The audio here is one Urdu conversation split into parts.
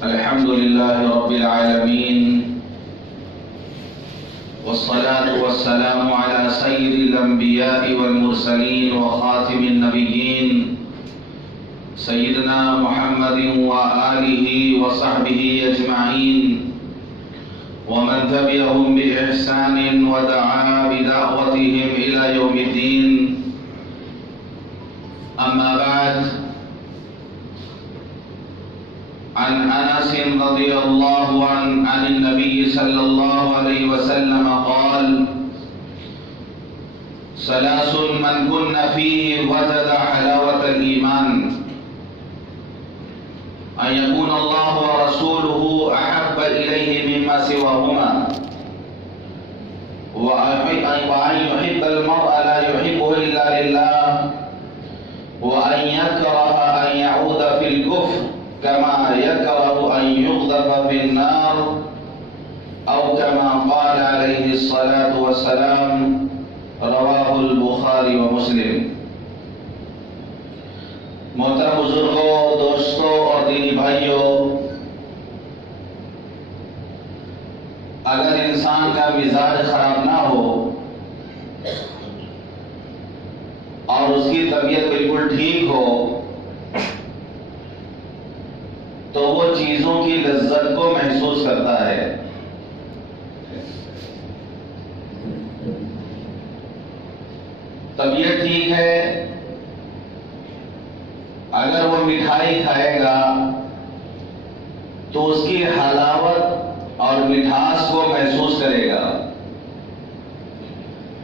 الحمد لله رب العالمين، والصلاة والسلام على سيد الأنبياء والمرسلين وخاتم النبيين سيدنا محمد وآله وصحبه أجمعين، ومن تبعهم بإحسان ودعا بدعوتهم إلى يوم الدين. أما بعد، عن أنس رضي الله عنه عن النبي صلى الله عليه وسلم قال: ثلاث من كن فيه وجد حلاوة الإيمان: أن يكون الله ورسوله أحب إليه مما سواهما، وأن يحب المرء لا يحبه إلا لله، وأن يكره أن يعود في الكفر كما يكره أن يقذف في النار، أو كما قال عليه الصلاة والسلام. رواه البخاری و مسلم. محترم بزرگوں، دوستوں اور دینی بھائیوں، اگر انسان کا مزاج خراب نہ ہو اور اس کی طبیعت بالکل ٹھیک ہو تو وہ چیزوں کی لذت کو محسوس کرتا ہے. طبیعت ٹھیک ہے، اگر وہ مٹھائی کھائے گا تو اس کی حلاوت اور مٹھاس کو محسوس کرے گا.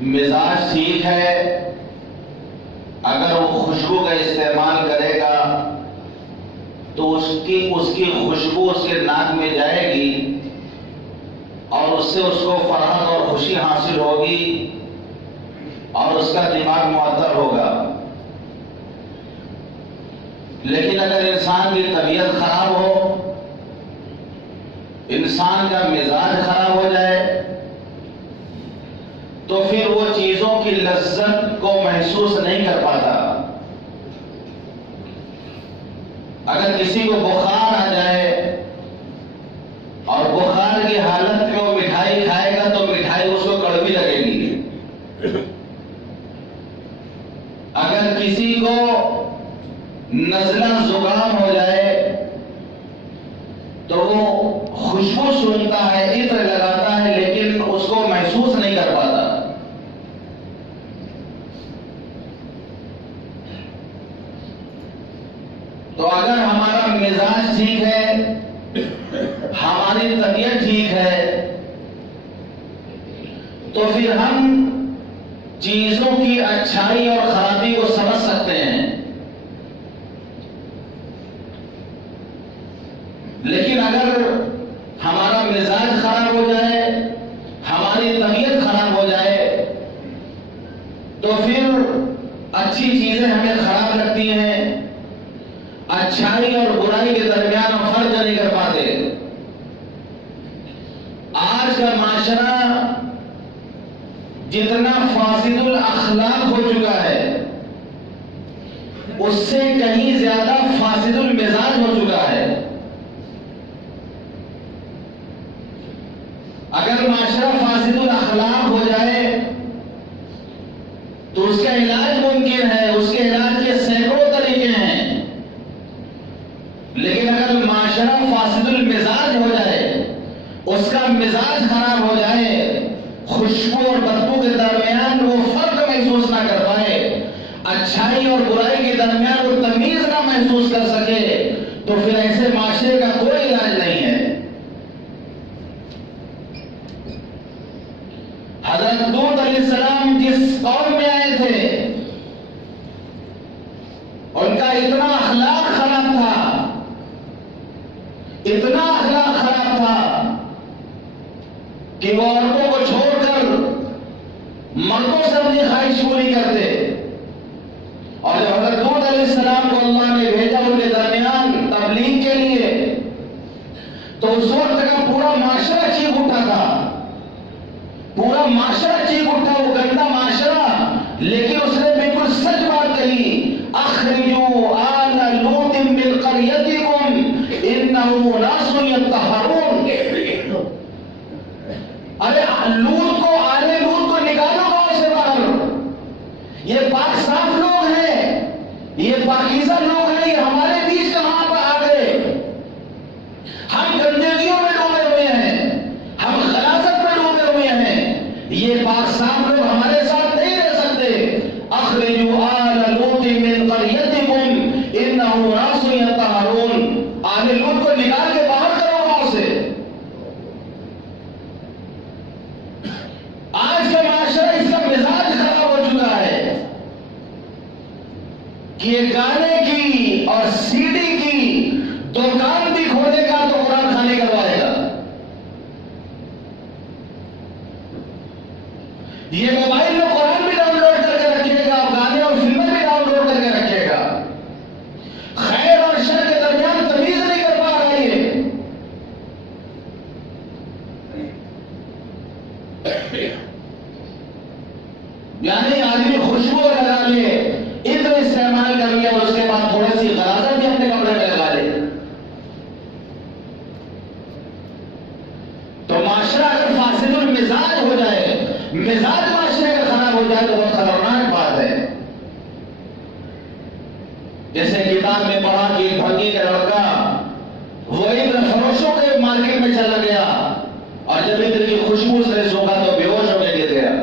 مزاج ٹھیک ہے، اگر وہ خوشبو کا استعمال کرے گا تو اس کی خوشبو اس کے ناک میں جائے گی اور اس سے اس کو فرحت اور خوشی حاصل ہوگی اور اس کا دماغ معطر ہوگا. لیکن اگر انسان کی طبیعت خراب ہو، انسان کا مزاج خراب ہو جائے تو پھر وہ چیزوں کی لذت کو محسوس نہیں کر پاتا. اگر کسی کو بخار آ جائے اور بخار کی حالت میں وہ مٹھائی کھائے گا تو مٹھائی اس کو کڑوی لگے گی. اگر کسی کو نزلہ زکام ہو جائے تو وہ خوشبو سونگتا ہے، عطر لگاتا ہے، لیکن اس کو محسوس نہیں کر پاتا. تو اگر ہمارا مزاج ٹھیک ہے، ہماری طبیعت ٹھیک ہے، تو پھر ہم چیزوں کی اچھائی اور خرابی کو سمجھ سکتے ہیں. لیکن اگر ہمارا مزاج خراب ہو جائے، ہماری طبیعت خراب ہو جائے تو پھر اچھی چیزیں ہمیں خراب لگتی ہیں، اچھائی اور برائی کے درمیان ہم فرق نہیں کر پاتے. آج کا معاشرہ جتنا فاسد الاخلاق ہو چکا ہے اس سے کہیں زیادہ فاسد المزاج ہو چکا ہے. اگر معاشرہ فاسد الاخلاق ہو جائے تو اس کا علاج ممکن ہے، اس کے علاج کے سینکڑوں طریقے ہیں. لیکن اگر معاشرہ فاسد المزاج ہو جائے، اس کا مزاج خراب ہو جائے، خوشبو اور بدبو کے درمیان وہ فرق محسوس نہ کر پائے، اچھائی اور برائی کے درمیان وہ تمیز نہ محسوس کر سکے، تو پھر ایسے معاشرے کا کوئی علاج نہیں ہے. حضرت لوط علیہ السلام جس قوم میں آئے تھے ان کا اتنا اخلاق خراب تھا، اتنا اخلاق خراب تھا کہ وہ عورتوں کو چھوڑ کر مردوں سے اپنی خواہش پوری کرتے. اور جب حضرت لوط علیہ السلام کو اللہ نے بھیجا ان کے درمیان تبلیغ کے لیے تو اس وقت کا پورا معاشرہ چیخ اٹھا تھا، پورا معاشرہ چیخ اٹھا، وہ گندا معاشرہ. لیکن اس نے بالکل سچ بات کہی: اخرجوا آل لوط من قریتکم انہم اناس يطهرون. ارے لوط کو آلے لوط کو نکالو گاؤں سے باہر. یہ پاک صاف لوگ ہیں, یہ پاکیزہ لوگ ہیں, یہ ہمارے بیچ کہاں پر آ گئے؟ ہم گندگیوں میں ڈوبے ہوئے ہیں, ہم غلاظت میں ڈوبے ہوئے ہیں. یہ پاک صاف لوگ ہمارے ساتھ نہیں رہ سکتے. اخرجوا آل لوط من قریتکم انہم اناس یطہرون. آل لوط کو نکال کے باہر کرو گاؤں سے. آج کا معاشرہ اس کا مزاج خراب ہو چکا ہے کہ یہ گانے کی اور سی ڈی کی دکان بھی کھولے گا تو قرآن خانی کروائے گا. یہ موبائل میں قرآن بھی ڈاؤن لوڈ کر کے رکھے گا, گانے اور فلمیں بھی ڈاؤن لوڈ کر کے رکھے گا. خیر اور شر کے درمیان تمیز نہیں کر پا رہا ہے. یعنی آدمی خوشبو لگا لے, عطر استعمال کر لیا, اور اس کے بعد تھوڑی سی غلاظت بھی اپنے کپڑے میں لگا لے. تو معاشرہ اگر فاسد المزاج ہو جائے, مزاج معاشرے کا خراب ہو جائے تو بہت خطرناک بات ہے. جیسے کتاب میں پڑھا کہ ایک بھنگی کا لڑکا وہ عطر فروشوں کے مارکیٹ میں چلا گیا, اور جب عطر کی خوشبو اس نے سونگا تو بے ہوش ہو کے گر گیا.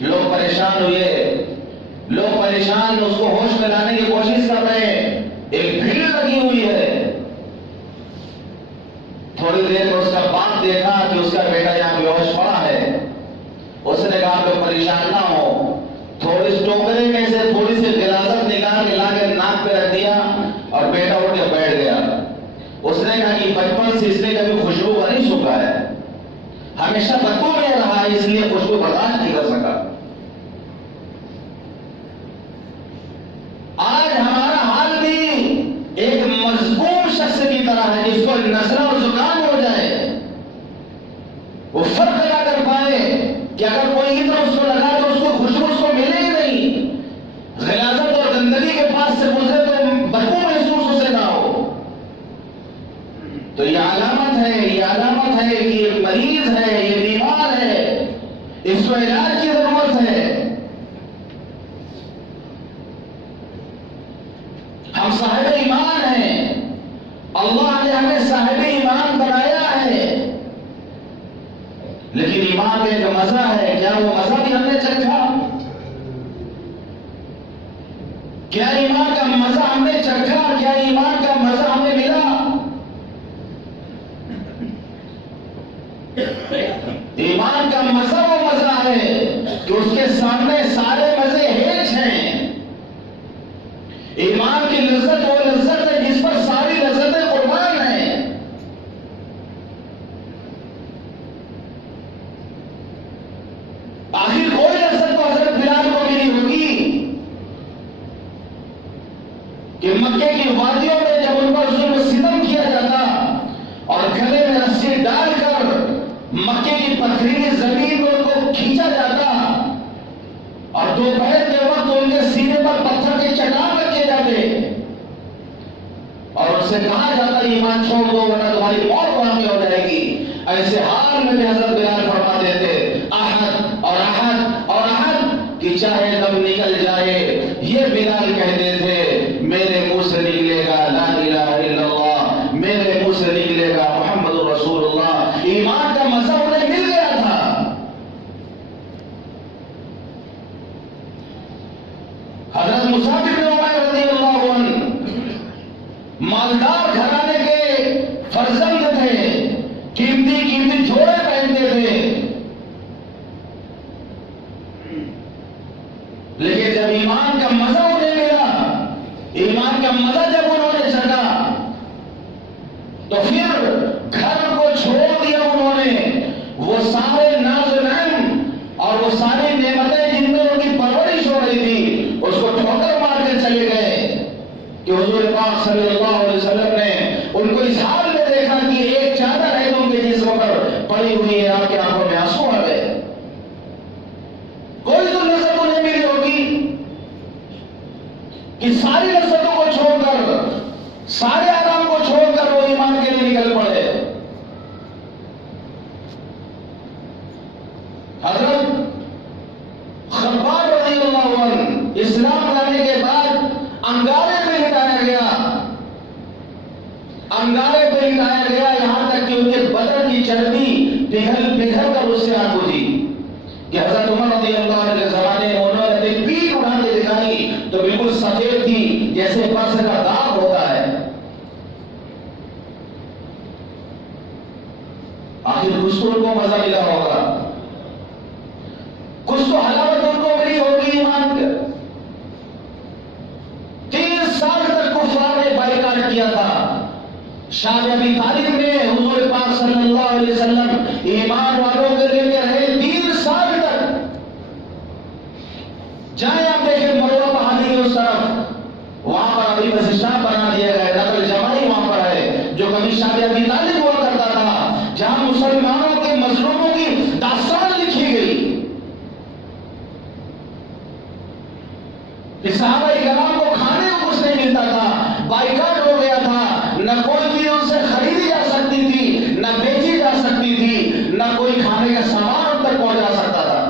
لوگ پریشان ہوئے, لوگ پریشان, اس کو ہوش میں لانے کی کوشش کر رہے ہیں. ایک بھیڑ لگی ہوئی ہے. تھوڑی دیر میں اس کا باپ دیکھا کہ اس کا بیٹا یہاں بے ہوش پڑا ہے. اس نے کہا کہ پریشان نہ ہو, تھوڑی ٹوکرے میں سے تھوڑی سی غلاظت نکال کے لا کے ناک پہ رکھ دیا اور بیٹا اٹھ کے بیٹھ گیا. اس نے کہا کہ بچپن سے اس نے کبھی خوشبو کا نہیں سونگا ہے, ہمیشہ بدبو میں رہا ہے, اس لیے خوشبو برداشت نہیں کر سکا. آج ہمارا حال بھی ایک مذموم شخص کی طرح ہے جس کو نزلہ اور زکام ہو جائے, وہ فرق نہ کر پائے کہ اگر کوئی عطر اس کو لگا تو اس کو خوشبو اس کو ملے ہی نہیں. غلاظت اور گندگی کے پاس سے گزرے تو بدبو محسوس اسے نہ ہو. تو یہ علامت ہے, یہ علامت ہے کہ یہ مریض ہے, یہ بیمار ہے, اس کو علاج کی ضرورت ہے. ہم صاحب ایمان ہیں, اللہ نے ہمیں صاحب ایمان بنایا ہے, لیکن ایمان میں ایک مزہ ہے. کیا وہ مزہ بھی ہم نے چکھا؟ کیا ایمان کا مزہ ہم نے چکھا؟ کیا ایمان کا مزہ ہمیں ملا؟ ایمان کا مزہ وہ مزہ ہے کہ اس کے سامنے سارے مزے ہیچ ہیں. ایمان کی لذت وہ لذت ہے جس پر ساری لذتیں قربان ہیں. آخر کوئی لذت تو حضرت بلال کو ملی ہوگی کہ مکے کی وادیوں میں جب ان پر ظلم و ستم کیا جاتا اور گلے میں رسی ڈال کر مکے کی پتھریلی زمین میں ان کو کھینچا جاتا, اور دوپہر کے وقت ان کے سینے پر پتھر کے چٹان رکھے جاتے اور ان سے کہا جاتا ایمان چھوڑ دو ورنہ تمہاری موت واقع ہو جائے گی. ایسے حال میں بھی حضرت بلال فرماتے تھے احد اور احد اور احد کہ چاہے دم نکل جائے. یہ بلال کہتے تھے میرے منہ سے نکلے گا لا الہ الا اللہ, میرے منہ سے نکلے گا محمد رسول اللہ. ایمان کا مزہ انہیں مل گیا تھا. حضرت مصعب بن عمیر رضی اللہ عنہ مالدار گھرانے کے فرزند تھے, قیمتی قیمتی جوڑے پہنتے تھے, لیکن جب ایمان کا مزہ انہیں ملا, ایمان کا مزہ جب انہوں نے چکھا تو پھر گھر کو چھوڑ دیا انہوں نے. وہ سارے ناز و نعم اور وہ ساری نعمتیں جن میں ان کی پرورش ہو رہی تھی اس کو ٹھوکر مار کے چلے گئے کہ حضور پاک صلی اللہ علیہ وسلم نے ان کو اس حال میں دیکھا کہ ایک چادر ہے ان کے جسم پر پڑی ہوئی ہے, آپ کی آنکھوں میں آنسو آ گئے. کوئی تو لذت انہیں ملی ہوگی کہ ساری لذتوں کو چھوڑ کر, سارے آرام کو چھوڑ کر وہ ایمان کے لیے نکل پڑے. حضرت خباب رضی اللہ عنہ اسلام لانے کے بعد انگارے پہ لٹایا گیا، انگارے پہ لٹایا گیا، یہاں تک کہ ان کے بدن کی چربی پگھل کر اس سے آگ بجھی. کہ حضرت عمر رضی اللہ عنہ کے زمانے میں انہوں نے اپنی پیٹھ اٹھا کے دکھائی تو بالکل سفید تھی جیسے برس کا داغ ہوتا ہے. آخر کچھ تو ان کو مزہ ملا ہوگا، کچھ تو حلاوت ان کو ملی ہوگی ایمان کے. 3 سال تک کفار نے بائیکاٹ کیا تھا. شاہ ابی طالب نے حضور پاک صلی اللہ علیہ وسلم ایمان والوں کے لیے رہے 3 سال تک. جائیں آپ دیکھیں مروہ پہاڑی کے اس طرف، وہاں پر ابھی بس اسٹاپ بنا دیا گیا ہے، نقل جمائی وہاں پر ہے جو کبھی شاہ ابی طالب ہوا کرتا تھا، جہاں مسلمانوں کے مظلوموں کی داستان لکھی گئی. صحابہ کرام کو کھانے کو کچھ نہیں ملتا تھا، بائیکاٹ ہو گیا تھا، نہ کوئی چیز ان سے خریدی جا سکتی تھی، نہ بیچی جا سکتی تھی، نہ کوئی کھانے کا سامان ان تک پہنچا سکتا تھا.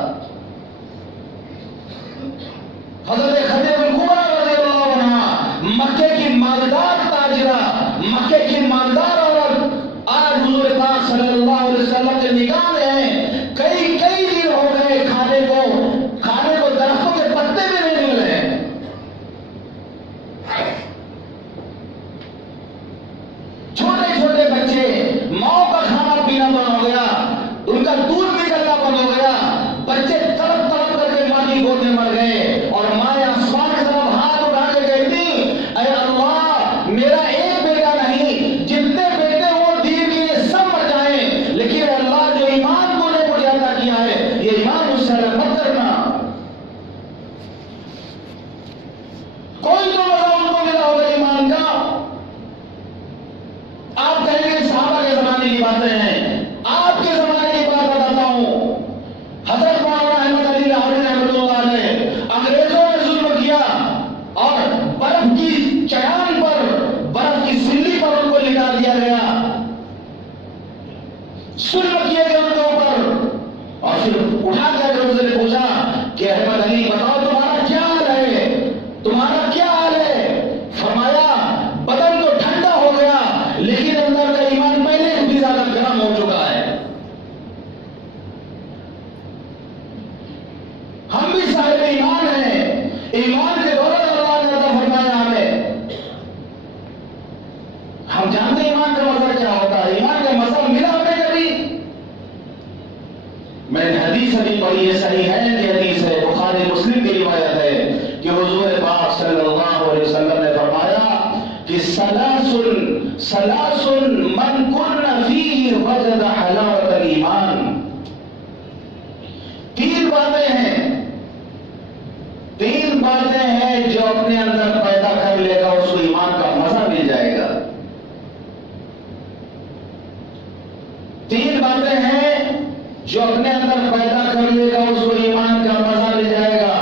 حضرت خدیجہ الکبریٰ رضی اللہ عنہا مکے کی مالدار تاجرہ، مکے کی مالدار عورت، آج حضور پاک صلی اللہ علیہ وسلم کے نگاہ میں ہیں. کئی دن ہو گئے کھانے کو درختوں کے پتے بھی نہیں مل رہے. چھوٹے چھوٹے بچے، ماں کا کھانا پینا بند ہو گیا، ان کا دودھ نکلنا بند ہو گیا، بچے تڑپ کر کے ماں کی گود میں مر گئے. اور ماں آسمان کی طرف ہاتھ اٹھا کے کہتی، اے اللہ میرا ایک بیٹا نہیں، جتنے بیٹے وہ دین کے لیے سب مر جائیں، لیکن اے اللہ جو ایمان تو نے مجھے عطا کیا ہے یہ ایمان مجھ سے الگ مت کرنا. کوئی تو مزہ ان کو ملا ہوگا ایمان کا. آپ کہیں گے صحابہ کے زمانے کی باتیں ہیں، آپ کے زمانے کی بات بتاتا ہوں. حضرت مولانا احمد علی لاہوری رحمۃ اللہ علیہ انگریزوں نے ظلم کیا اور برف کی چٹان پر، برف کی سلی پر ان کو لٹا دیا گیا، ظلم کیے گئے ان کے اوپر. اور پھر اٹھا کر ان سے پوچھا کہ احمد علی بتاؤ تمہارا کیا حال ہے، تمہارا کیا حال ہے؟ فرمایا بدن تو ٹھنڈا ہو گیا لیکن اندر کا ایمان پہلے بھی زیادہ گرم ہو چکا ہے. ہم بھی صاحب ایمان ہیں، ایمان کے دولت اللہ نے عطا فرمایا ہمیں. ہم جانتے ہیں ایمان کا مزہ کیا ہوتا ہے، ایمان کا مزہ ملا ہمیں کبھی؟ میں نے حدیث ابھی پڑھی ہے، صحیح ہے کہ حدیث ہے، بخاری مسلم کی روایت ہے کہ حضور پاک صلی اللہ علیہ وسلم نے فرمایا کہ ثلاث من کن فیہ وجد حلاوت الایمان. 3 باتیں ہیں جو اپنے اندر پیدا کر لے گا اس کو ایمان کا مزہ مل جائے گا. 3 باتیں ہیں جو اپنے اندر پیدا کر لے گا اس کو ایمان کا مزہ مل جائے گا.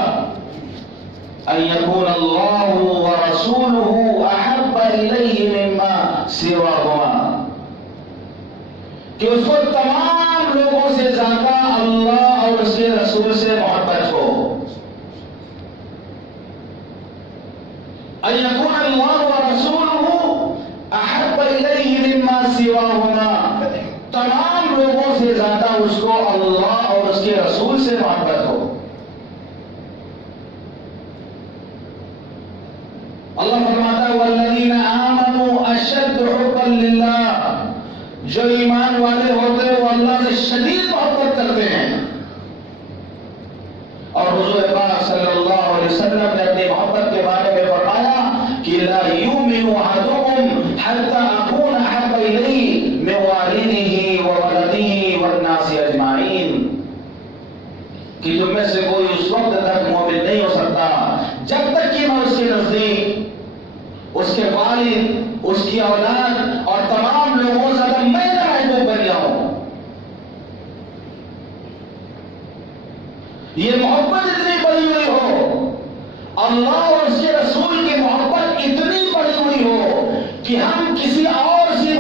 ان یکون اللہ ورسولہ احب الیہ مما سواہما، کہ اس کو تمام لوگوں سے زیادہ اللہ اور اس کے رسول سے محبت ہو. ان یکون اللہ ورسولہ احب الیہ مما سواہما، تمام لوگوں سے زیادہ اس کو اللہ اور اس کے رسول سے محبت ہو. اللہ فرماتا ہے والذین آمنوا اشد حبا للہ، جو ایمان والے ہوتے ہیں وہ اللہ سے شدید محبت کرتے ہیں. اور حضور پاک صلی اللہ علیہ وسلم نے اپنی محبت کے بارے میں فرمایا کہ لا یؤمن احدکم حتی اکون احب الیہ من والدہ وولدہ والناس اجمعین، کہ تم میں سے کوئی اس وقت تک مومن نہیں ہو سکتا جب تک کہ میں اس کے نزدیک اس کے والد، اس کی اولاد اور تمام لوگوں سے زیادہ میں نہ محبوب بن جاؤں. یہ محبت اتنی بڑی ہوئی ہو، اللہ اور اس کے رسول کی محبت اتنی بڑی ہوئی ہو کہ ہم کسی اور سے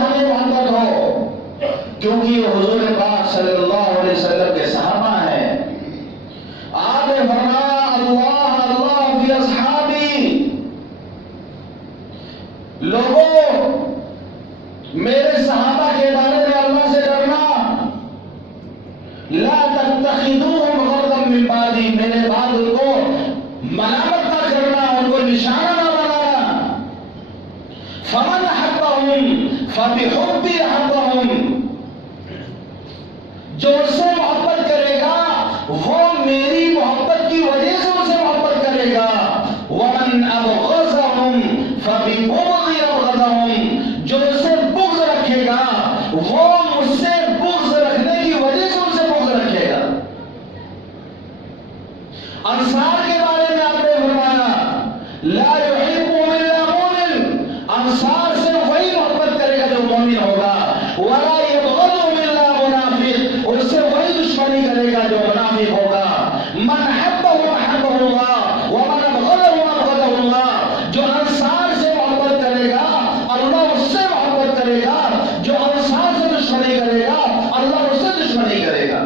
ہمیں محبت ہو، کیونکہ یہ حضور پاک صلی اللہ علیہ وسلم کے صحابہ ہیں۔ آپ نے فرمایا اللہ اللہ فی اصحابی، لوگوں میرے صحابہ کے بارے میں اللہ سے ڈرنا، لا تتخذوهم غرضا من بعدی، میرے بعد ان کو ملامت نہ کرنا، ان کو نشانہ نہ بنانا۔ فمن احبهم فبحبی احبهم، جو ان سے محبت کرے گا وہ میری محبت کی وجہ سے ان سے محبت کرے گا۔ ومن ابغضهم فببغضی ابغضهم، جو ان سے بغض رکھے گا وہ مجھ سے بغض رکھنے کی وجہ سے ان سے بغض رکھے گا۔ انصار کے بارے میں آپ نے فرمایا لا يحبهم الا مؤمن، انصار سے وہی محبت کرے گا جو مومن ہوگا۔ ولا يبغضهم الا منافق، ان سے وہی دشمنی کرے گا جو منافق ہوگا۔ من حبه احبه الله ومن ابغضه ابغضه الله، جو انصار سے محبت کرے گا اللہ اس سے محبت کرے گا، جو انصار سے دشمنی کرے گا اللہ اس سے دشمنی کرے گا۔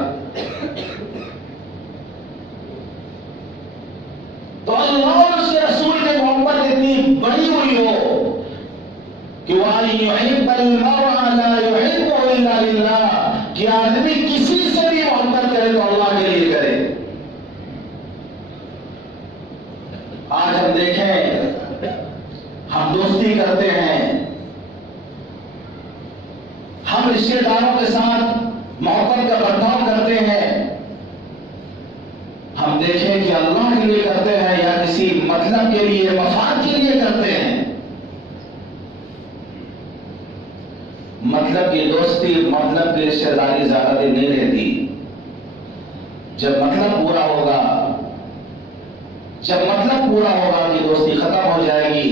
تو اللہ اور اس کے رسول کی محبت اتنی بڑی ہوئی ہو کہ وَأَن يُحِبَّ الْمَرْءَ لَا يُحِبُّهُ إِلَّا لِلَّهِ، کہ آدمی کسی سے بھی محبت کرے تو اللہ کے لیے کرے۔ آج ہم دیکھیں ہم دوستی کرتے ہیں، ہم رشتے داروں کے ساتھ محبت کا برتاؤ کرتے ہیں، ہم دیکھیں کہ اللہ کے لیے کرتے ہیں یا کسی مطلب کے لیے مفاد کے لیے کرتے ہیں۔ مطلب کی دوستی مطلب کی رشتے داری زیادہ دن نہیں رہتی، جب مطلب پورا ہوگا کہ دوستی ختم ہو جائے گی۔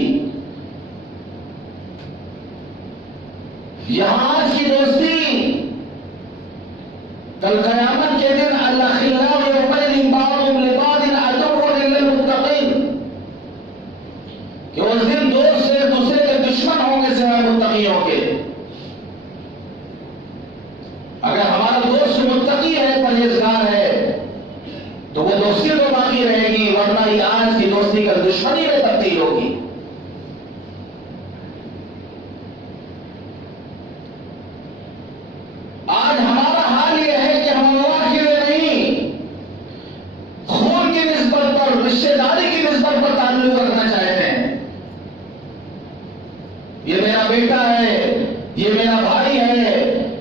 یہاں آج کی دوستی کل قیامت کے دن الاخلاء یومئذ بعضهم لبعض عدو الا المتقین، کہ اس دن دوست سے ایک دوسرے کے دشمن ہوں گے سوائے متقیوں کے۔ اگر ہمارا دوست متقی ہے پرہیزگار ہے تو وہ دوستی تو باقی رہے گی، ورنہ یہ آج کی دوستی کل دشمنی میں تبدیل ہوگی۔ آج ہمارا حال یہ ہے کہ ہم اللہ کے لیے نہیں، خون کی نسبت پر رشتے داری کی نسبت پر تعلق رکھنا چاہتے ہیں۔ یہ میرا بیٹا ہے، یہ میرا بھائی ہے،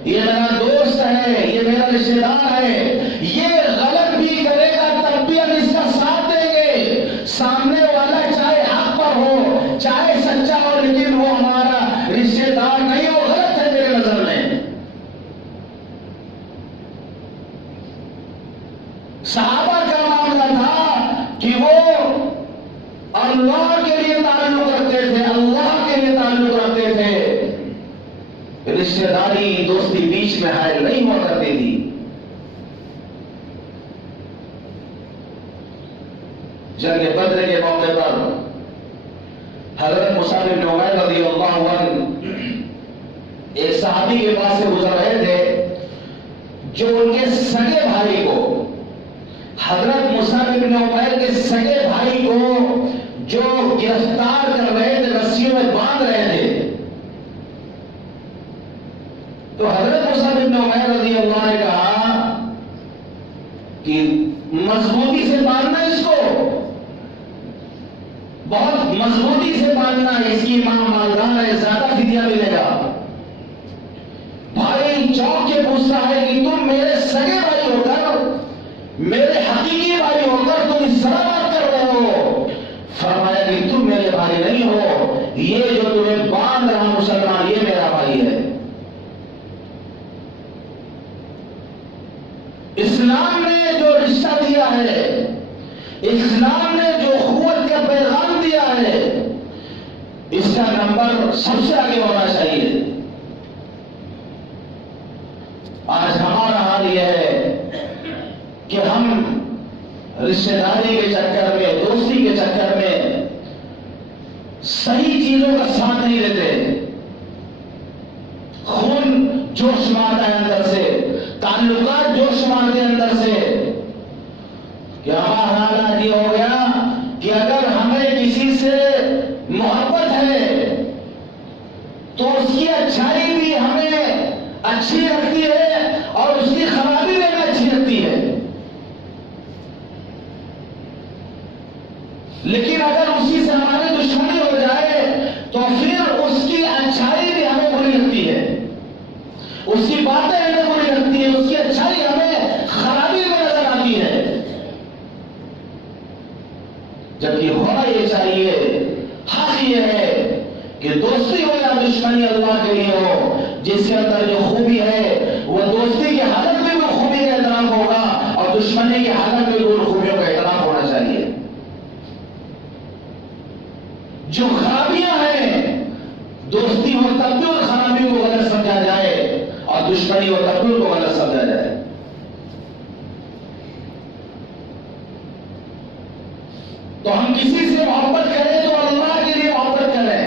یہ میرا دوست ہے، یہ میرا رشتے دار ہے، یہ غلط بھی کرے گا تب بھی ہم اس کا ساتھ دیں گے، سامنے والا چاہے حق پر ہو چاہے سچا ہو، لیکن وہ ہمارا رشتے دار نہیں، وہ غلط ہے میرے نظر میں۔ صحابہ کا معاملہ تھا کہ وہ اللہ کے لیے تعلق رکھتے تھے، اللہ کے لیے تعلق رکھتے تھے، رشتے داری دوستی بیچ میں حائل نہیں ہوا کرتی تھی۔ جنگ بدر کے موقع پر حضرت مصعب بن عمیر رضی اللہ عنہ ایک صحابی کے پاس سے گزر رہے تھے جو ان کے سگے بھائی کو، حضرت مصعب بن عمیر کے سگے بھائی کو جو گرفتار کر رہے تھے، رسیوں میں باندھ رہے تھے، تو حضرت مصعب بن عمیر رضی اللہ عنہ نے کہا کہ مضبوطی سے باندھنا اس کو، بہت مضبوطی سے باندھنا، اس کی ماں مالدار ہے، زیادہ فدیہ ملے گا۔ بھائی چونک کے پوچھتا ہے کہ تم میرے سگے بھائی ہو کر، میرے حقیقی بھائی ہو کر تم اس طرح بات کر رہے ہو؟ فرمایا کہ تم میرے بھائی نہیں ہو، یہ جو تمہیں باندھ رہا مسلمان یہ میرا بھائی ہے۔ اسلام نے جو رشتہ دیا ہے، اسلام نے جو اخوت کا پیغام دیا ہے، اس کا نمبر سب سے آگے ہونا چاہیے۔ آج ہمارا حال یہ ہے کہ ہم رشتے داری کے چکر میں، دوستی کے چکر میں صحیح چیزوں کا ساتھ نہیں دیتے، جوش مارتا ہے اندر سے، تعلقات جوش مارتے ہیں اندر سے. کہ ہمارا حالات یہ ہو گیا کہ اگر ہمیں کسی سے محبت ہے تو اس کی اچھائی بھی ہمیں اچھی لگتی ہے اور اس کی خرابی بھی ہمیں اچھی لگتی ہے. لیکن اگر اسی سے ہماری دشمنی ہو جائے تو پھر اس کی اچھائی بھی ہمیں بری لگتی ہے، اس کی باتیں ہمیں بری لگتی ہے، اس کی اچھائی ہمیں خرابی میں نظر آتی ہے. جبکہ ہونا یہ چاہیے، حق یہ ہے کہ دوستی ہو یا دشمنی اللہ کے لیے ہو، جس کے اندر جو خوبی ہے وہ دوستی کی حالت میں بھی خوبی کا احترام ہوگا اور دشمنی کی حالت میں بھی خوبیوں کا احترام ہونا چاہیے. جو خرابیاں ہیں دوستی ہو تب بھی ان خرابیوں کو غلط سمجھا جائے اور دشمنی ہو تب بھی ان کو غلط سمجھا جائے. تو ہم کسی سے محبت کریں تو اللہ کے لیے محبت کریں.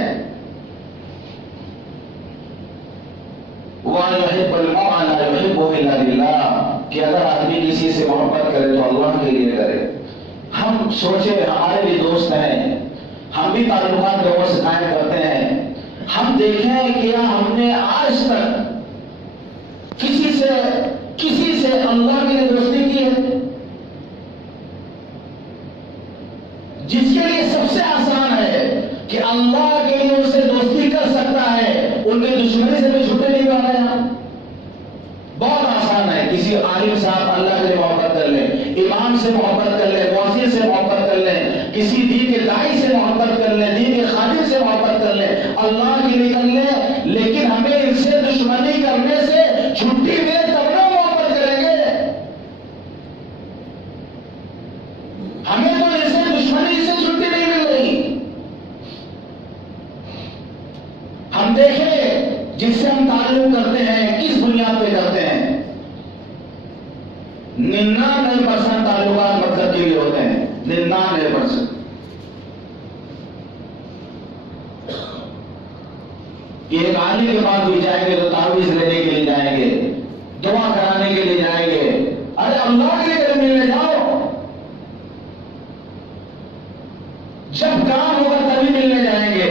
وَأَنْ يُحِبَّ الْمَرْءَ لَا يُحِبُّهُ إِلَّا لِلَّهِ کہ اگر آدمی کسی سے محبت کرے تو اللہ کے لیے کرے. ہم سوچے ہمارے بھی دوست ہیں، ہم بھی تعلقات لوگوں سے قائم کرتے ہیں، ہم دیکھیں کیا ہم نے آج تک کسی سے اللہ کے لیے دوستی کی ہے؟ جس کے لیے سب سے آسان ہے کہ اللہ کے لیے اس سے دوستی کر سکتا ہے، ان کے دشمنی سے بھی چھٹے نہیں پا رہے ہیں. بہت آسان ہے. کسی عالم صاحب اللہ کے لیے محبت کر لیں، امام سے محبت کر لیں، مؤذن سے محبت کر لیں، کسی دین کے داعی سے محبت کر لیں، دین کے خادم سے محبت کر لیں، اللہ کے لیے کر لیں. لیکن ہمیں ان سے دشمنی کرنے سے چھٹی ملے تب نہ محبت کریں گے. ہمیں تو ان سے دشمنی سے چھٹی نہیں مل رہی. ہم دیکھیں جس سے ہم تعلق کرتے ہیں کس بنیاد پہ کرتے ہیں. 99% تعلقات مطلب کے لیے ہوتے ہیں. 99%. ایک عالم کے پاس بھی جائیں گے تو تعویذ لینے کے لیے جائیں گے، دعا کرانے کے لیے جائیں گے. ارے اللہ کے لیے ملنے جاؤ. جب کام ہوگا تبھی ملنے جائیں گے.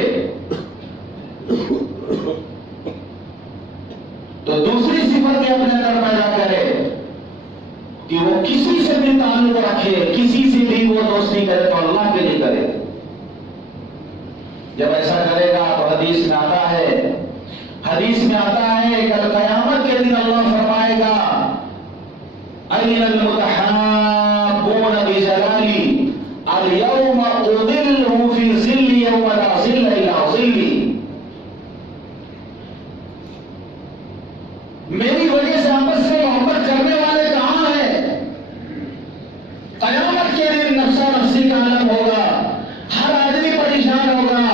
تو دوسری صفت بھی اپنے اندر پیدا کرے کہ وہ کسی سے بھی تعلق رکھے، کسی سے بھی وہ دوستی کرے تو اللہ کے لیے کرے. جب ایسا کرے گا تو حدیث میں آتا ہے کل قیامت کے دن اللہ فرمائے گا اَيْنَ الْمُتَحَابُّونَ بِجَلَالِي الْيَوْمَ أُظِلُّهُ فِي ظِلِّي يَوْمَ لَا ظِلَّ إِلَّا ظِلِّي. میری وجہ سے آپس میں محبت کرنے والے کہاں ہیں؟ قیامت کے دن نفسا نفسی کا عالم ہوگا، ہر آدمی پریشان ہوگا.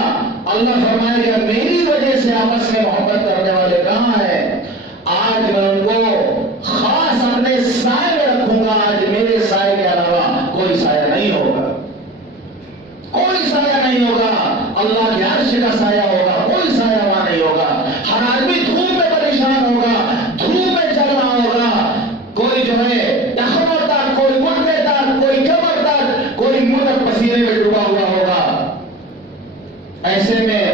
اللہ فرمائے گا میری وجہ سے آپس میں محبت کرنے والے کہاں ہیں؟ آج میں ان کو خاص اپنے سائے میں رکھوں گا. آج میرے سائے کے علاوہ کوئی سایہ نہیں ہوگا، کوئی سایہ نہیں ہوگا. اللہ کے عرش کا سایہ ہوگا، کوئی سایہ وہاں نہیں ہوگا. ہر آدمی دھوپ میں پریشان ہوگا، دھوپ میں چل رہا ہوگا. کوئی جو ہے ٹخنوں تک، کوئی گھٹنے تک، کوئی کمر تک، کوئی منہ تک پسینے میں ڈوبا ہوا ہوگا. ایسے میں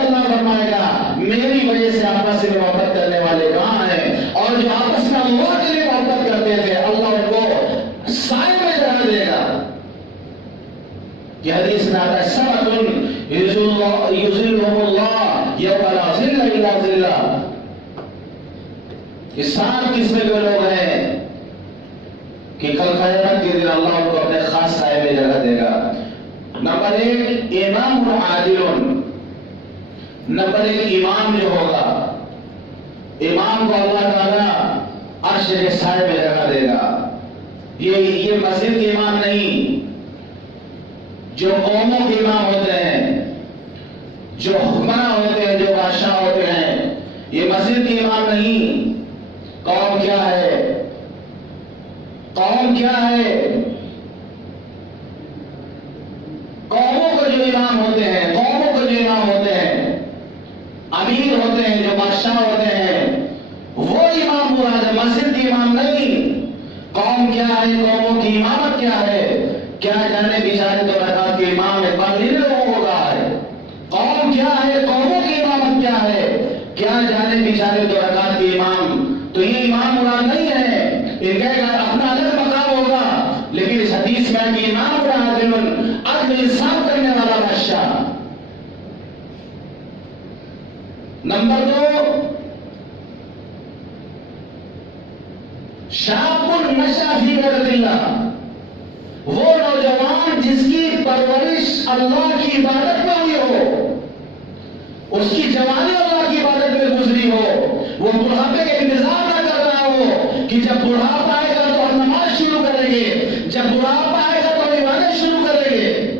اللہ فرمائے گا میری وجہ سے آپس میں محبت کرنے والے کہاں ہیں؟ اور جو آپس میں اللہ کے لیے محبت کرتے تھے اللہ ان کو سائے میں جگہ دے گا. یہ حدیث میں آتا ہے سبعۃ یظلهم اللہ یوم لا ظل الا ظلہ. یہ 7 قسم کے لوگ ہیں کہ کل قیامت کے دن اللہ ان کو اپنے خاص سائے میں جگہ دے گا. نمبر 1 امام عادل. نمبر 1 امام جو ہوگا، امام کو اللہ تعالیٰ عرش کے سائے میں جگہ دے گا. یہ مسجد کے امام نہیں، جو قوموں کے امام ہوتے ہیں، جو حکمراں ہوتے ہیں، جو بادشاہ ہوتے ہیں، یہ مسجد کے امام نہیں. قوم کیا ہے؟ قوم کیا ہے؟ قوموں کو جو امام ہوتے ہیں، قوموں کو جو امام ہوتے ہیں، امیر ہوتے ہیں، جو بادشاہ ہوتے ہیں، کیا ہے، قوموں کی امامت کیا ہے، کیا جانے بیچارے 2 رکعت کے امام اقبال نے لوگوں کو کہا ہے، قوم کیا ہے، قوموں کی امامت کیا ہے، کیا جانے بیچارے 2 رکعت کے امام. تو یہ امام مراد نہیں ہے، ان کا اپنا الگ مقام ہوگا، لیکن اس حدیث میں کہ امام عادل عدل انصاف کرنے والا بادشاہ. نمبر 2، شاب نشأ فی عبادۃ اللہ، وہ نوجوان جس کی پرورش اللہ کی عبادت میں ہوئی ہو، اس کی جوانی اللہ کی عبادت میں گزری ہو، وہ بڑھاپے کا انتظار نہ کر رہا ہو کہ جب بڑھاپا آئے گا تو ہم نماز شروع کریں گے، جب بڑھاپا آئے گا تو ہم عبادت شروع کریں گے.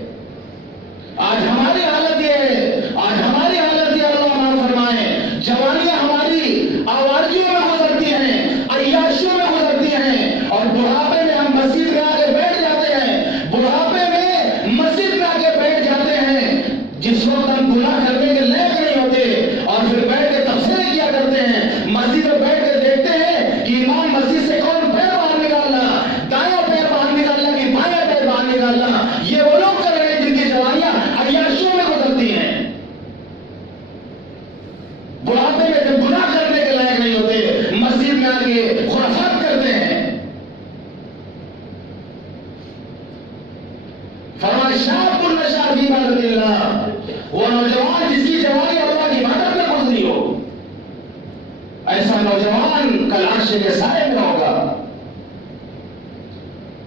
آج ہماری حالت یہ ہے، آج ہماری حالت یہ اللہ معاف فرمائے، جوانیاں ہماری آوارگیوں میں گزرتی ہیں، عیاشیوں میں گزرتی ہیں، اور بڑھاپے میں ہم مسجد میں آ کے بیٹھ جاتے ہیں، بڑھاپے میں مسجد میں آ کے بیٹھ جاتے ہیں جس وقت ہم گناہ کرنے کے لائق نہیں ہوتے، اور پھر بیٹھ کے تفسیریں کیا کرتے ہیں. مسجد میں بیٹھ کے دیکھتے ہیں کہ امام مسجد سے کون پیر باہر نکالنا، دایاں پیر باہر نکالنا کہ بایاں پیر باہر نکالنا، یہ وہ لوگ کر رہے ہیں جن کی جوانیاں عیاشیوں میں گزرتی ہیں. بڑھاپے میں جب گناہ کرنے کے لائق نہیں ہوتے، مسجد میں آ کے خرافات کرتے ہیں. فرمایا شاب نشأ فی عبادۃ اللہ، وہ نوجوان جس کی جوانی اللہ کی عبادت میں گزری ہو، ایسا نوجوان کل عرش کے سائے میں ہوگا.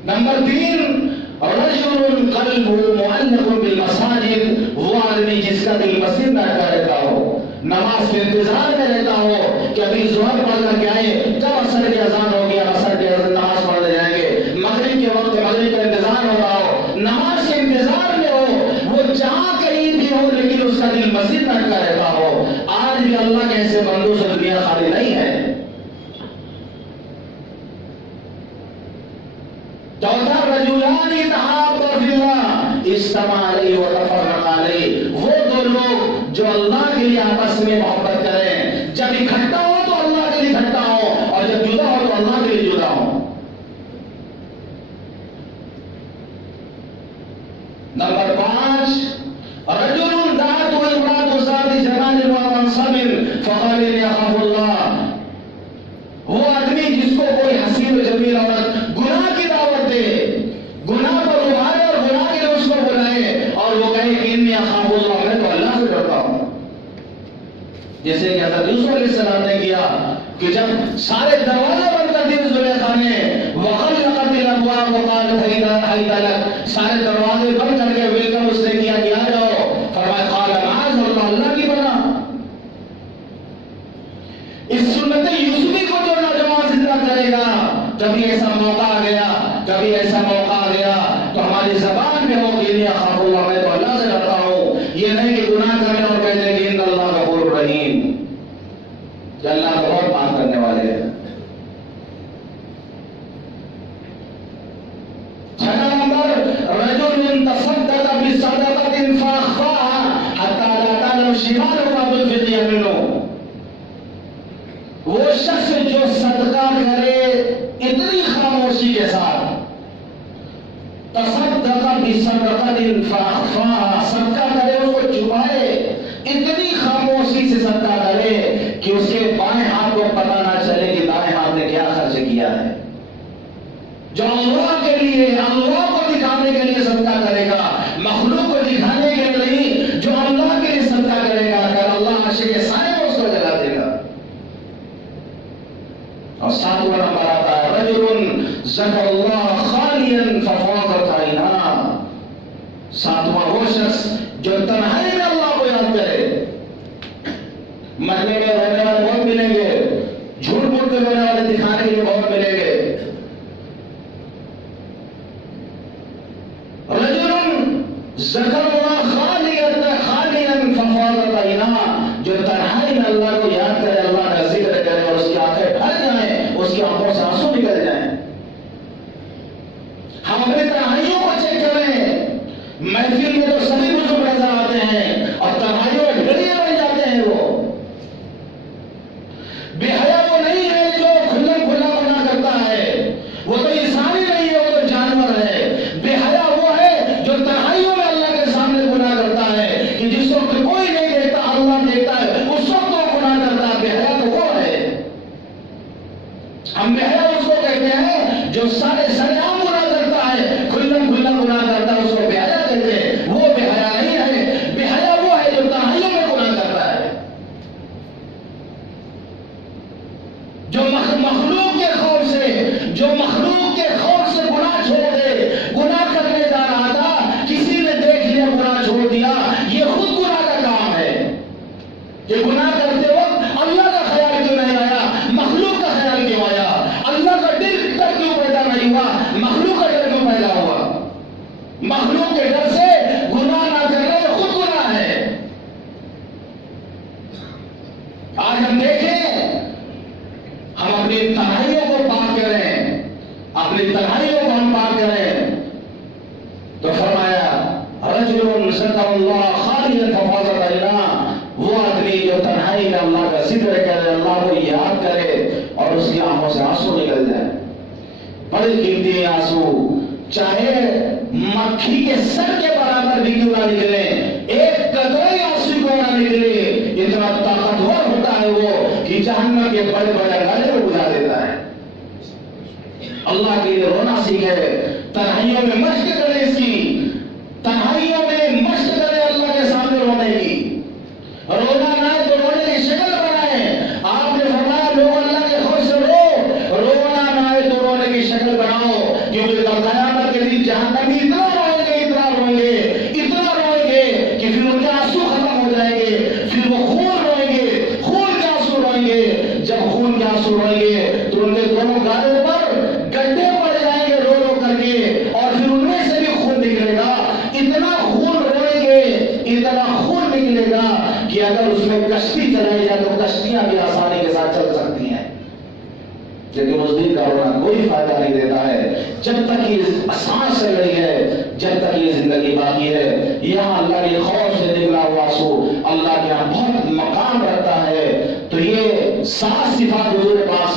نمبر 3، رجل قلبه معلق بالمساجد، وہ آدمی جس کا دل مسجد میں اٹکا رہتا ہو، نماز کے انتظار میں رہتا ہو کہ ابھی ظہر پڑھ کر کے آئے، کب عصر کی اذان ہوگی، عصر کی نماز پڑھنے جائیں گے، مغرب کے وقت مغرب کا انتظار ہو رہا ہو، نماز کے انتظار میں ہو، وہ جہاں کہیں بھی ہو لیکن اس کا دل مسجد میں اٹکا رہتا ہو. آج بھی اللہ کے ایسے بندوں سے دنیا خالی نہیں ہے. چوتھا، رجلان تحابا فی اللہ اجتمعا علیہ وتفرقا علیہ، وہ 2 لوگ جو اللہ کے لیے آپس میں محبت کریں، جب اکٹھا ہو تو اللہ کے لیے اکٹھا ہو، اور جب جدا ہو تو اللہ کے لیے جدا ہو. نمبر 5، رجل دعته امرأة ذات جمال ومنصب فقال اني اخاف اللہ، وہ آدمی جس کو کوئی حسین و جمیل عورت گناہ کی دعوت دے، گناہ پر ابھارے اور گناہ کے لیے اس کو بلائے، اور وہ کہے کہ انی اخاف اللہ، میں تو اللہ سے ڈرتا ہوں. جیسے کہ حضرت یوسف علیہ السلام نے کیا کہ جب سارے دروازے بند کر دیے زلیخا نے، وغلقت الابواب وقالت حیت لک، سارے دروازے بند کر کے ویلکم اس نے کیا کہ آ جاؤ. فرمایا قال معاذ اللہ، اللہ کی پناہ. اس سنت یوسفی کو جو نوجوان زندہ کرے گا، کبھی ایسا موقع آ گیا، کبھی ایسا موقع آ گیا تو ہماری زبان میں ہو کہ انی اخاف اللہ، میں تو اللہ سے ڈرتا ہوں. یہ نہیں کہ گناہ کرنے اور کہتے ہیں کہ ان اللہ غفور رحیم، کہ اللہ بہت معاف کرنے والے ہیں. چھٹا نمبر، رجل تصدق بصدقۃ فاخفاها حتى لا تعلم شماله ما تنفق يمينه، وہ شخص جو صدقہ کرے اتنی خاموشی کے ساتھ، تصدق بصدقۃ فاخفاها، صدقہ کرے اس کو چھپائے، اتنی خاموشی سے صدقہ کرے کہ اس کے بائیں ہاتھ کو پتہ نہ چلے کہ دائیں ہاتھ نے کیا خرچ کیا ہے. جو اللہ کے لیے، اللہ کو دکھانے کے لیے صدقہ کرے گا، مخلوق کو دکھانے کے لیے نہیں، جو اللہ کے لیے صدقہ کرے گا، اگر اللہ عرش کے سائے میں اس کو جلا دے گا. اور 7واں نمبر آتا ہے، رجل ذکر اللہ خالیا ففاضت عیناہ، 7واں وہ شخص جو تنہائی میں اللہ کو یاد کرے. مرنے میں رونے والے بہت ملیں گے، جھوٹ بول کے رونے والے دکھانے کے لیے بہت ملیں گے. رجل ذکر اللہ خالیا ففاضت عیناہ، جو تنہائی میں اللہ کو یاد کرے، اللہ کا ذکر کرے اور اس کی آنکھیں ڈھل جائیں، اس کی آنکھوں سے آنسو نکل جائیں. ہم اپنی تنہائیوں کو چیک کریں. محفل میں تو سبھی بزرگ نظر آتے ہیں اور تنہائیوں میں بھیڑیے بن جاتے ہیں. وہ بے حیا وہ نہیں ہے جو کھلا کھلا گناہ کرتا ہے، وہ تو انسانی ہم بے حیا اس کو کہتے ہیں جو سارے عام گناہ کرتا ہے، کھلم کھلا گناہ کرتا ہے، اس کو بے حیا کہتے ہیں۔ وہ بے حیا نہیں ہے، بے حیا وہ ہے جو تنہائیوں میں گناہ کرتا ہے، جو مخلوق کے خوف سے گناہ چھوڑ دے۔ گناہ کرنے جا رہا تھا، کسی نے دیکھ لیا گناہ چھوڑ دیا، یہ خود گناہ کا کام ہے۔ کہ گناہ کرتے وقت اللہ کا خیال کیوں نہیں آیا، مخلوق کا خیال کیوں آیا؟ اللہ کا ڈر کیوں پیدا نہیں ہوا، مخلوق کا ڈر کیوں پیدا ہوا؟ مخلوق کے ڈر سے گناہ نہ کرنا یہ خود گناہ ہے۔ آج ہم دیکھیں، ہم اپنی تنہائیوں کو پاک کریں، اپنی تنہائیوں کو ہم پاک کریں، تو فرمایا رجل ذکر اللہ خالیا ففاضت عیناہ، وہ آدمی جو تنہائی میں اللہ کا ذکر کرے، اللہ کو یاد کرے اور اس کی آنکھوں سے آنسو نکل جائے۔ بڑے قیمتی آنسو، چاہے مکھی کے سر کے برابر بھی کیوں نہ نکلے، ایک قطرے آنسو کو نہ نکلے، اتنا طاقتور ہوتا ہے وہ کہ جہنم کے بڑے بڑے گالے کو بجھا دیتا ہے۔ اللہ کے لیے رونا سیکھے، تنہائیوں میں مشق کرے، اس کی تنہائیوں میں مشق کرے اللہ کے سامنے رونے کی۔ رونا نہ ہے تو رونے کی شکل بنائے۔ آپ نے فرمایا لوگ اللہ کے خوف سے رونا نہ ہے تو رونے کی شکل بناؤ، کیونکہ قیامت کے دن جہنمی اتنا روئیں گے کہ پھر ان کے آنسو ختم ہو جائیں گے، پھر وہ خون روئیں گے، خون کے آنسو روئیں گے۔ جب خون کے آنسو روئیں گے تو ان کے دونوں گالوں پر گڈھے پڑ جائیں گے رو رو کر کے، اور پھر ان میں سے بھی خون نکلے گا۔ اتنا خون روئیں گے، اتنا خون نکلے گا کہ اگر اس میں کشتی چلائی جائے تو کشتیاں بھی آسانی کے ساتھ چل سکتی ہیں، لیکن اس دن کا رونا کوئی فائدہ نہیں دیتا ہے۔ جب تک یہ سانس چل رہی ہے، جب تک یہ زندگی باقی ہے، یہاں اللہ کے خوف سے نکلا ہوا آنسو اللہ کے یہاں بہت مقام رکھتا ہے۔ تو یہ 7 صفات حضور پاک